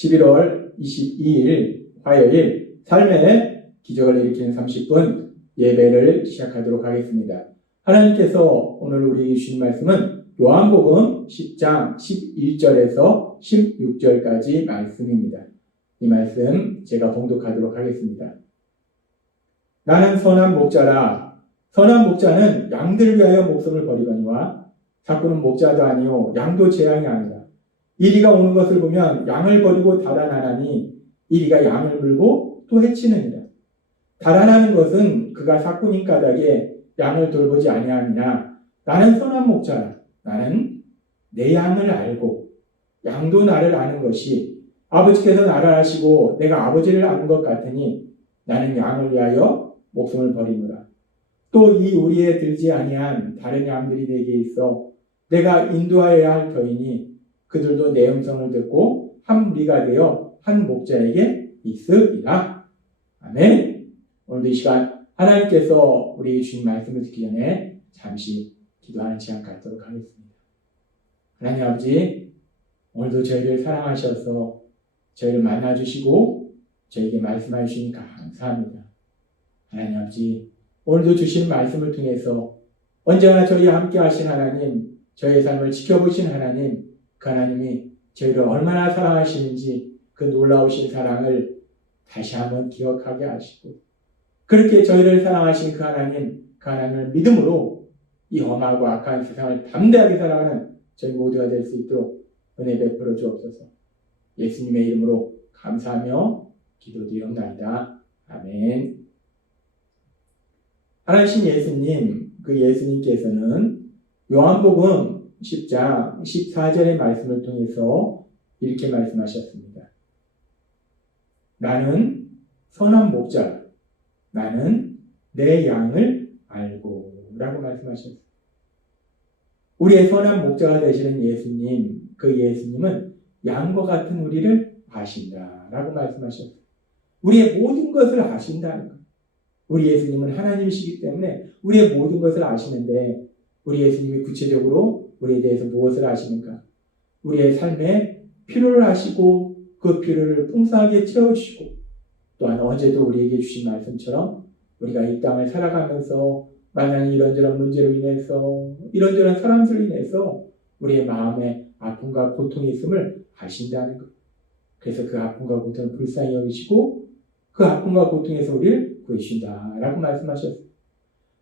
11월 22일 화요일 삶의 기적을 일으키는 30분 예배를 시작하도록 하겠습니다. 하나님께서 오늘 우리 주신 말씀은 요한복음 10장 11절에서 16절까지 말씀입니다. 이 말씀 제가 봉독하도록 하겠습니다. 나는 선한 목자라. 선한 목자는 양들을 위하여 목숨을 버리거니와 자꾸는 목자도 아니요 양도 재앙이 아니라 이리가 오는 것을 보면 양을 버리고 달아나나니 이리가 양을 물고 또 해치느니라. 달아나는 것은 그가 사꾼인 까닭에 양을 돌보지 아니함이나 나는 선한 목자라. 나는 내 양을 알고 양도 나를 아는 것이 아버지께서 나를 아시고 내가 아버지를 아는 것 같으니 나는 양을 위하여 목숨을 버리노라. 또 이 우리에 들지 아니한 다른 양들이 내게 있어 내가 인도하여야 할 터이니 그들도 내 음성을 듣고 한 무리가 되어 한 목자에게 있으리라. 아멘. 오늘도 이 시간 하나님께서 우리 주신 말씀을 듣기 전에 잠시 기도하는 시간 갖도록 하겠습니다. 하나님 아버지, 오늘도 저희를 사랑하셔서 저희를 만나주시고 저희에게 말씀해 주시니 감사합니다. 하나님 아버지, 오늘도 주신 말씀을 통해서 언제나 저희와 함께 하신 하나님, 저희의 삶을 지켜보신 하나님, 그 하나님이 저희를 얼마나 사랑하시는지 그 놀라우신 사랑을 다시 한번 기억하게 하시고 그렇게 저희를 사랑하신 그 하나님을 믿음으로 이 험하고 악한 세상을 담대하게 살아가는 저희 모두가 될 수 있도록 은혜 베풀어 주옵소서. 예수님의 이름으로 감사하며 기도드리옵나이다. 아멘. 하나님 예수님, 그 예수님께서는 요한복음 10장 14절의 말씀을 통해서 이렇게 말씀하셨습니다. 나는 선한 목자라. 나는 내 양을 알고 라고 말씀하셨습니다. 우리의 선한 목자가 되시는 예수님, 그 예수님은 양과 같은 우리를 아신다 라고 말씀하셨습니다. 우리의 모든 것을 아신다는 것. 우리 예수님은 하나님이시기 때문에 우리의 모든 것을 아시는데 우리 예수님이 구체적으로 우리에 대해서 무엇을 아시는가? 우리의 삶에 필요를 아시고 그 필요를 풍성하게 채워주시고 또한 어제도 우리에게 주신 말씀처럼 우리가 이 땅을 살아가면서 만나는 이런저런 문제로 인해서 이런저런 사람들로 인해서 우리의 마음에 아픔과 고통이 있음을 아신다는 것. 그래서 그 아픔과 고통을 불쌍히 여기시고 그 아픔과 고통에서 우리를 구해주신다라고 말씀하셨습니다.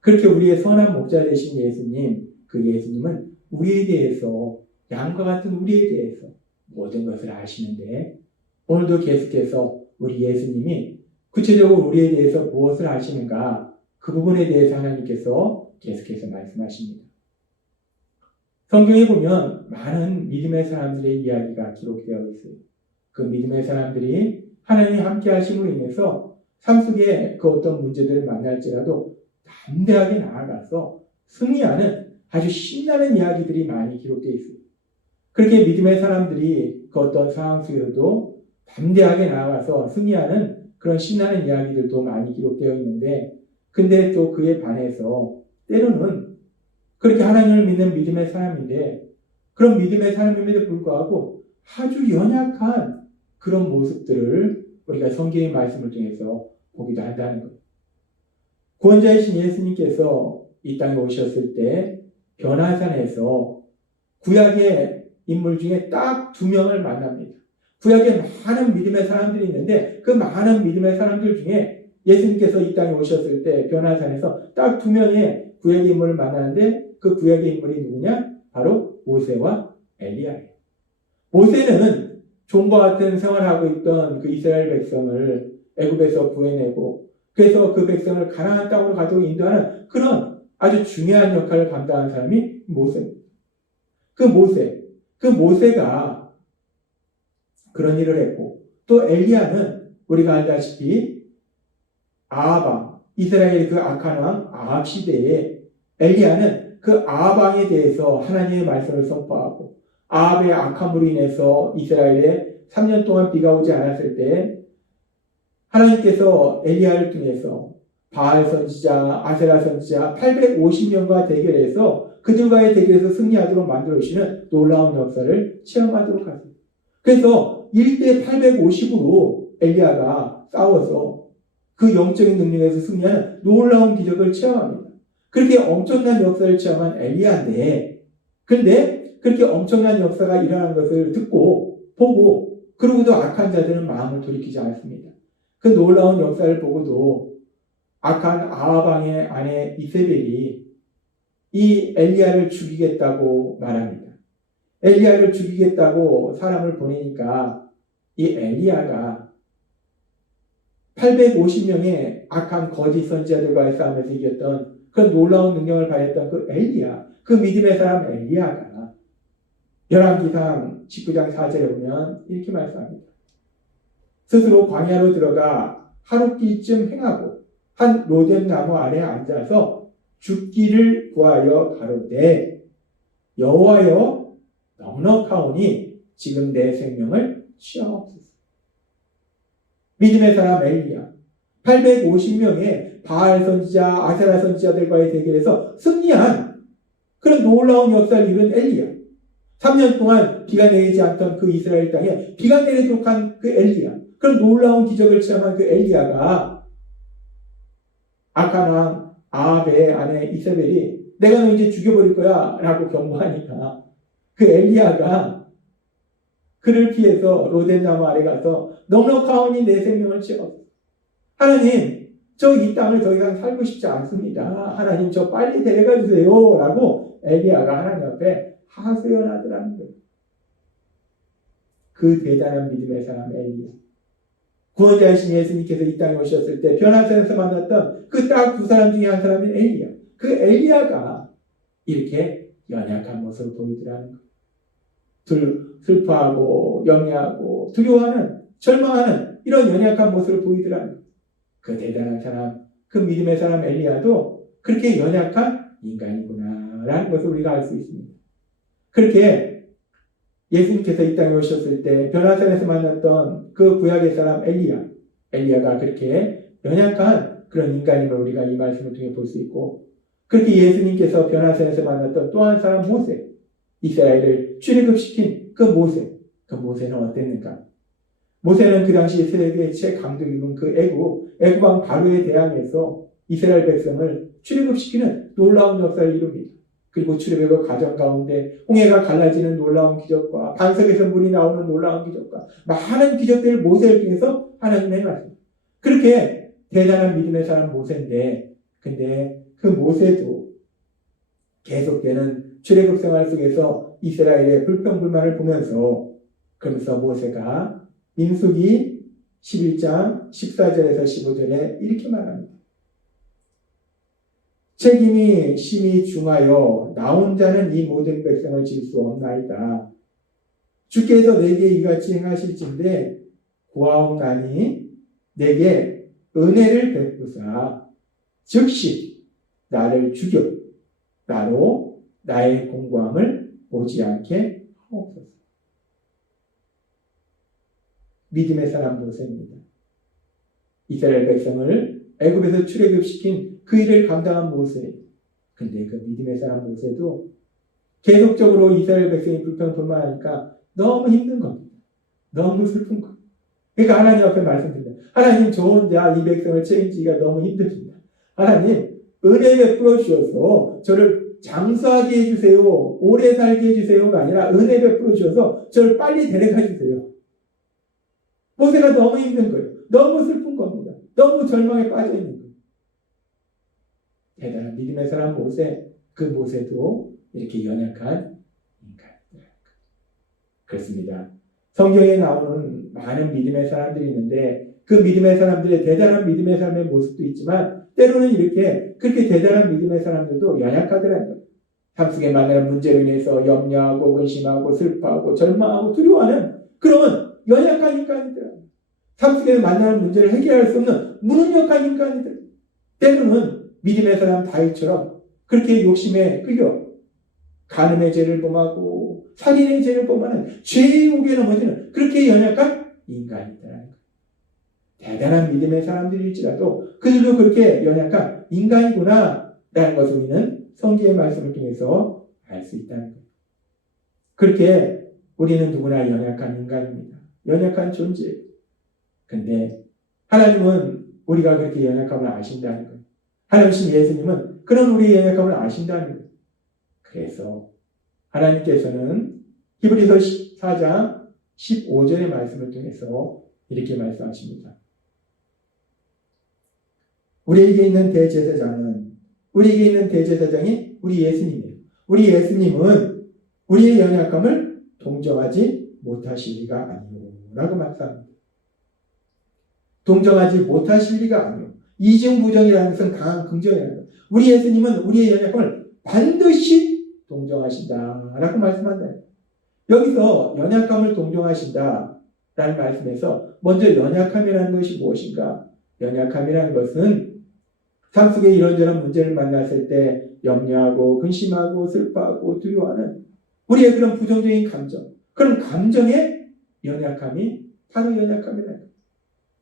그렇게 우리의 선한 목자 되신 예수님, 그 예수님은 우리에 대해서 양과 같은 우리에 대해서 모든 것을 아시는데 오늘도 계속해서 우리 예수님이 구체적으로 우리에 대해서 무엇을 아시는가 그 부분에 대해서 하나님께서 계속해서 말씀하십니다. 성경에 보면 많은 믿음의 사람들의 이야기가 기록되어 있어요. 그 믿음의 사람들이 하나님이 함께 하심으로 인해서 삶 속에 그 어떤 문제들을 만날지라도 담대하게 나아가서 승리하는 아주 신나는 이야기들이 많이 기록되어 있습니다. 그렇게 믿음의 사람들이 그 어떤 상황 속에서도 담대하게 나아가서 승리하는 그런 신나는 이야기들도 많이 기록되어 있는데 근데 또 그에 반해서 때로는 그렇게 하나님을 믿는 믿음의 사람인데 그런 믿음의 사람임에도 불구하고 아주 연약한 그런 모습들을 우리가 성경의 말씀을 통해서 보기도 한다는 것. 구원자이신 예수님께서 이 땅에 오셨을 때 변화산에서 구약의 인물 중에 딱 2명을 만납니다. 구약에 많은 믿음의 사람들이 있는데 그 많은 믿음의 사람들 중에 예수님께서 이 땅에 오셨을 때 변화산에서 딱 2명의 구약의 인물을 만나는데 그 구약의 인물이 누구냐? 바로 모세와 엘리야예요. 모세는 종과 같은 생활하고 있던 그 이스라엘 백성을 애굽에서 구해내고 그래서 그 백성을 가나안 땅으로 가도록 인도하는 그런 아주 중요한 역할을 감당한 사람이 모세입니다. 그 모세가 그런 일을 했고 또 엘리야는 우리가 알다시피 아합 왕, 이스라엘 그 악한 왕 아합 시대에 엘리야는 그 아합 왕에 대해서 하나님의 말씀을 선포하고 아합의 악함으로 인해서 이스라엘에 3년 동안 비가 오지 않았을 때 하나님께서 엘리야를 통해서 바알 선지자, 아세라 선지자 850명과 대결해서 그들과의 대결에서 승리하도록 만들어주시는 놀라운 역사를 체험하도록 하십니다. 그래서 1대 850으로 엘리야가 싸워서 그 영적인 능력에서 승리하는 놀라운 기적을 체험합니다. 그렇게 엄청난 역사를 체험한 엘리야인데, 근데 그렇게 엄청난 역사가 일어난 것을 듣고 보고 그러고도 악한 자들은 마음을 돌이키지 않습니다. 그 놀라운 역사를 보고도 악한 아합 왕의 아내 이세벨이 이 엘리야를 죽이겠다고 말합니다. 엘리야를 죽이겠다고 사람을 보내니까 이 엘리야가 850명의 악한 거짓 선지자들과의 싸움에서 이겼던 그 놀라운 능력을 발휘했던 그 엘리야, 그 믿음의 사람 엘리야가 열왕기상 19장 4절에 보면 이렇게 말씀합니다. 스스로 광야로 들어가 하루길쯤 행하고 한 로뎀 나무 아래 앉아서 죽기를 구하여 가로되 여호와여 넉넉하오니 지금 내 생명을 취하옵소서. 믿음의 사람 엘리야 850명의 바알 선지자, 아세라 선지자들과의 대결에서 승리한 그런 놀라운 역사를 이룬 엘리야. 3년 동안 비가 내리지 않던 그 이스라엘 땅에 비가 내리도록 한 그 엘리야. 그런 놀라운 기적을 체험한 그 엘리야가 악한 왕 아합의 아내 이세벨이 내가 너 이제 죽여버릴 거야 라고 경고하니까 그 엘리야가 그를 피해서 로뎀나무 아래 가서 넉넉하오니 내 생명을 취하옵소서. 하나님, 저 이 땅을 더 이상 살고 싶지 않습니다. 하나님, 저 빨리 데려가 주세요 라고 엘리야가 하나님 앞에 하소연하더라는 거예요. 그 대단한 믿음의 사람 엘리야. 구원자이신 예수님께서 이 땅에 오셨을 때 변화산에서 만났던 그 딱 두 사람 중에 한 사람인 엘리야. 그 엘리야가 이렇게 연약한 모습을 보이더라는 거예요. 슬퍼하고 염려하고 두려워하는 절망하는 이런 연약한 모습을 보이더라는 거예요. 그 대단한 사람, 그 믿음의 사람 엘리야도 그렇게 연약한 인간이구나 라는 것을 우리가 알 수 있습니다. 그렇게 예수님께서 이 땅에 오셨을 때 변화산에서 만났던 그 구약의 사람 엘리야가 그렇게 연약한 그런 인간임을 우리가 이 말씀을 통해 볼 수 있고, 그렇게 예수님께서 변화산에서 만났던 또 한 사람 모세, 이스라엘을 출애굽시킨 그 모세는 어땠는가? 모세는 그 당시 세계의 최강도 입은 그 애굽 왕 바로에 대항해서 이스라엘 백성을 출애굽시키는 놀라운 역사를 이룹니다. 그리고 출애굽의 과정 가운데 홍해가 갈라지는 놀라운 기적과 반석에서 물이 나오는 놀라운 기적과 많은 기적들을 모세를 통해서 하나님 행하십니다. 그렇게 대단한 믿음의 사람 모세인데, 근데 그 모세도 계속되는 출애굽 생활 속에서 이스라엘의 불평불만을 보면서, 그러면서 모세가 민수기 11장 14절에서 15절에 이렇게 말합니다. 책임이 심히 중하여 나 혼자는 이 모든 백성을 질 수 없나이다. 주께서 내게 이같이 행하실진대 구하옵나니 내게 은혜를 베푸사 즉시 나를 죽여 나로 나의 공고함을 보지 않게 하옵소서. 믿음의 사람 모세입니다. 이스라엘 백성을 애굽에서 출애굽시킨 그 일을 감당한 모세. 근데 그 믿음의 사람 모세도 계속적으로 이스라엘 백성이 불평불만하니까 너무 힘든 겁니다. 너무 슬픈 겁니다. 그러니까 하나님 앞에 말씀드립니다. 하나님, 저 혼자 이 백성을 책임지기가 너무 힘듭니다. 하나님, 은혜 베풀어 주셔서 저를 장수하게 해주세요. 오래 살게 해주세요가 아니라 은혜 베풀어 주셔서 저를 빨리 데려가 주세요. 모세가 너무 힘든 거예요. 너무 슬픈 겁니다. 너무 절망에 빠져 있는 거예요. 대단한 믿음의 사람 모세, 그 모세도 이렇게 연약한 인간입니다. 그렇습니다. 성경에 나오는 많은 믿음의 사람들이 있는데 그 믿음의 사람들의 대단한 믿음의 사람의 모습도 있지만 때로는 이렇게 그렇게 대단한 믿음의 사람들도 연약하더라는 거예요. 삶 속에 만나는 문제로 인해서 염려하고 근심하고 슬퍼하고 절망하고 두려워하는 그런 연약한 인간이더라고요. 삶 속에 만나는 문제를 해결할 수 없는 무능력한 인간이들. 때로는 믿음의 사람 다윗처럼 그렇게 욕심에 끌려 간음의 죄를 범하고 살인의 죄를 범하는 죄의 유혹에 넘어지는 그렇게 연약한 인간이더라는 거예요. 대단한 믿음의 사람들일지라도 그들도 그렇게 연약한 인간이구나 라는 것을 우리는 성경의 말씀을 통해서 알 수 있다는 거예요. 그렇게 우리는 누구나 연약한 인간입니다. 연약한 존재예요. 근데 하나님은 우리가 그렇게 연약함을 아신다는 거예요. 하나님 예수님은 그런 우리의 연약함을 아신다는 거예요. 그래서 하나님께서는 히브리서 4장 15절의 말씀을 통해서 이렇게 말씀하십니다. 우리에게 있는 대제사장이 우리 예수님이에요. 우리 예수님은 우리의 연약함을 동정하지 못하실 리가 아니요 라고 말씀합니다. 동정하지 못하실 리가 아니요. 이중부정이라는 것은 강한 긍정이라는 거예요. 우리 예수님은 우리의 연약함을 반드시 동정하신다라고 말씀한다. 여기서 연약함을 동정하신다라는 말씀에서 먼저 연약함이라는 것이 무엇인가? 연약함이라는 것은 삶 속에 이런저런 문제를 만났을 때 염려하고 근심하고 슬퍼하고 두려워하는 우리의 그런 부정적인 감정, 그런 감정의 연약함이 바로 연약함이라는 거예요.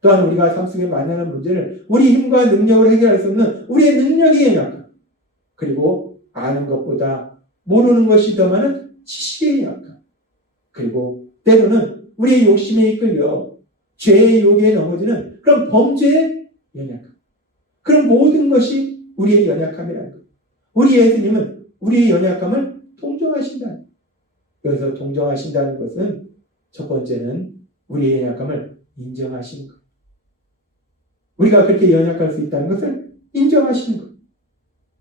또한 우리가 삶 속에 만나는 문제를 우리 힘과 능력으로 해결할 수 없는 우리의 능력의 연약함, 그리고 아는 것보다 모르는 것이 더 많은 지식의 연약함, 그리고 때로는 우리의 욕심에 이끌려 죄의 욕에 넘어지는 그런 범죄의 연약함, 그런 모든 것이 우리의 연약함이라는 거예요. 우리 예수님은 우리의 연약함을 동정하신다는 거예요. 여기서 동정하신다는 것은 첫 번째는 우리의 연약함을 인정하시는 거예요. 우리가 그렇게 연약할 수 있다는 것을 인정하시는 거예요.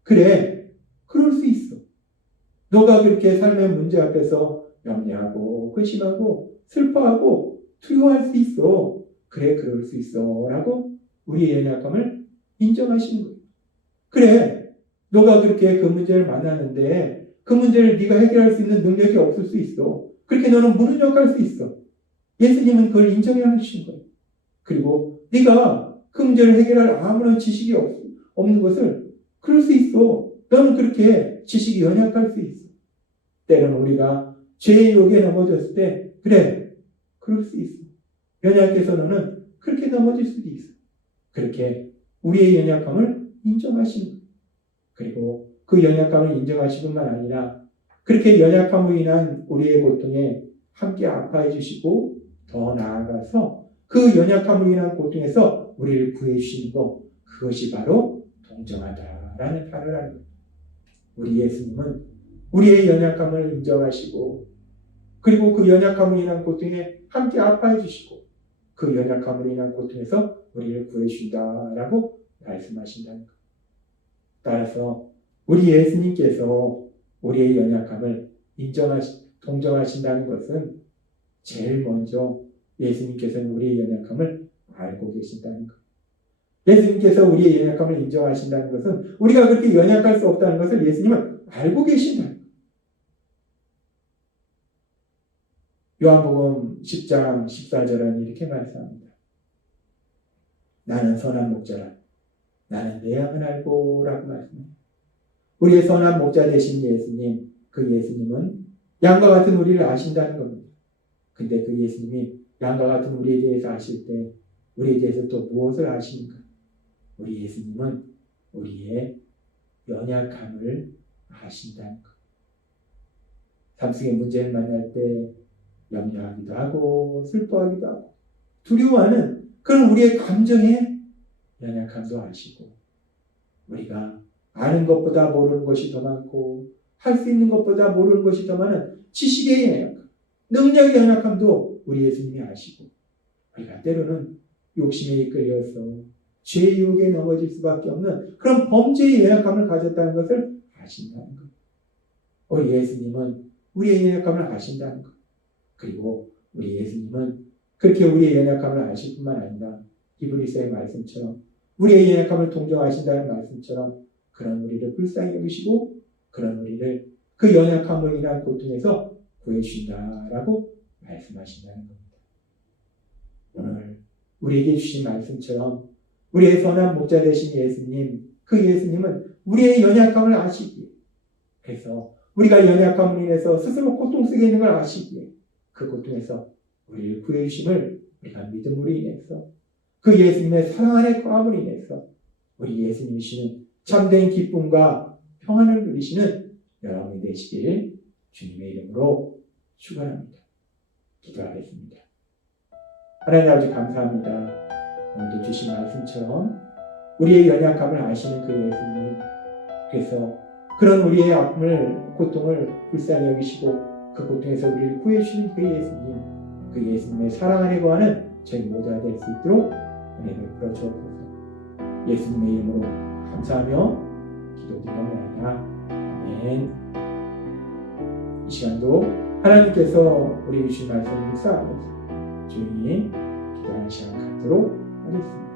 그래, 그럴 수 있어. 너가 그렇게 삶의 문제 앞에서 염려하고 근심하고 슬퍼하고 두려워할 수 있어. 그래, 그럴 수 있어 라고 우리의 연약함을 인정하시는 거예요. 그래, 너가 그렇게 그 문제를 만나는데 그 문제를 네가 해결할 수 있는 능력이 없을 수 있어. 그렇게 너는 무능력할 수 있어. 예수님은 그걸 인정하시는 거예요. 그리고 네가 그 문제를 해결할 아무런 지식이 없는 것을 그럴 수 있어. 너는 그렇게 지식이 연약할 수 있어. 때로는 우리가 죄의 욕에 넘어졌을 때 그래, 그럴 수 있어. 연약해서 너는 그렇게 넘어질 수도 있어. 그렇게 우리의 연약함을 인정하시는 거예요. 그리고 그 연약함을 인정하실 뿐만 아니라 그렇게 연약함으로 인한 우리의 고통에 함께 아파해 주시고 더 나아가서 그 연약함으로 인한 고통에서 우리를 구해 주시는 것, 그것이 바로 동정하다라는 단어를 하는 거예요. 우리 예수님은 우리의 연약함을 인정하시고 그리고 그 연약함으로 인한 고통에 함께 아파해 주시고 그 연약함으로 인한 고통에서 우리를 구해 주신다라고 말씀하신다는 거예요. 따라서 우리 예수님께서 우리의 연약함을 동정하신다는 것은 제일 먼저 예수님께서는 우리의 연약함을 알고 계신다는 것. 예수님께서 우리의 연약함을 인정하신다는 것은 우리가 그렇게 연약할 수 없다는 것을 예수님은 알고 계신다는 것. 요한복음 10장 14절은 이렇게 말씀합니다. 나는 선한 목자라. 나는 내 양을 알고 라고 말씀합니다. 우리의 선한 목자 되신 예수님, 그 예수님은 양과 같은 우리를 아신다는 겁니다. 근데 그 예수님이 양과 같은 우리에 대해서 아실 때 우리에 대해서 또 무엇을 아십니까? 우리 예수님은 우리의 연약함을 아신다는 것. 삶 속의 문제를 만날 때 염려하기도 하고 슬퍼하기도 하고 두려워하는 그런 우리의 감정의 연약함도 아시고 우리가 아는 것보다 모르는 것이 더 많고 할 수 있는 것보다 모르는 것이 더 많은 지식의 연약함, 능력의 연약함도 우리 예수님이 아시고 우리가 때로는 욕심에 이끌려서 죄의 유혹에 넘어질 수밖에 없는 그런 범죄의 연약함을 가졌다는 것을 아신다는 것. 우리 예수님은 우리의 연약함을 아신다는 것. 그리고 우리 예수님은 그렇게 우리의 연약함을 아실 뿐만 아니라 히브리서의 말씀처럼 우리의 연약함을 동정하신다는 말씀처럼 그런 우리를 불쌍히 여기시고 그런 우리를 그 연약함으로 인한 고통에서 구해주신다라고 말씀하신다는 겁니다. 오늘 우리에게 주신 말씀처럼 우리의 선한 목자 되신 예수님, 그 예수님은 우리의 연약함을 아시기에 그래서 우리가 연약함으로 인해서 스스로 고통 속에 있는 걸 아시기에 그 고통에서 우리를 구해주심을 우리가 믿음으로 인해서 그 예수님의 사랑 안에 거함으로 인해서 우리 예수님이시는 참된 기쁨과 평안을 누리시는 여러분이 되시길 주님의 이름으로 축원합니다. 기도하겠습니다. 하나님 아버지 감사합니다. 오늘도 주신 말씀처럼 우리의 연약함을 아시는 그 예수님, 그래서 그런 우리의 아픔을, 고통을 불쌍히 여기시고 그 고통에서 우리를 구해주시는 그 예수님, 그 예수님의 사랑 안에 거하는 저희 모두가 될 수 있도록 은혜를 베풀어 주옵소서. 예수님의 이름으로 감사하며 기도드리옵나이다. 아멘. 이 시간도 하나님께서 우리에게 주신 말씀을 묵상하면서 조용히 기도하는 시간 갖도록 하겠습니다.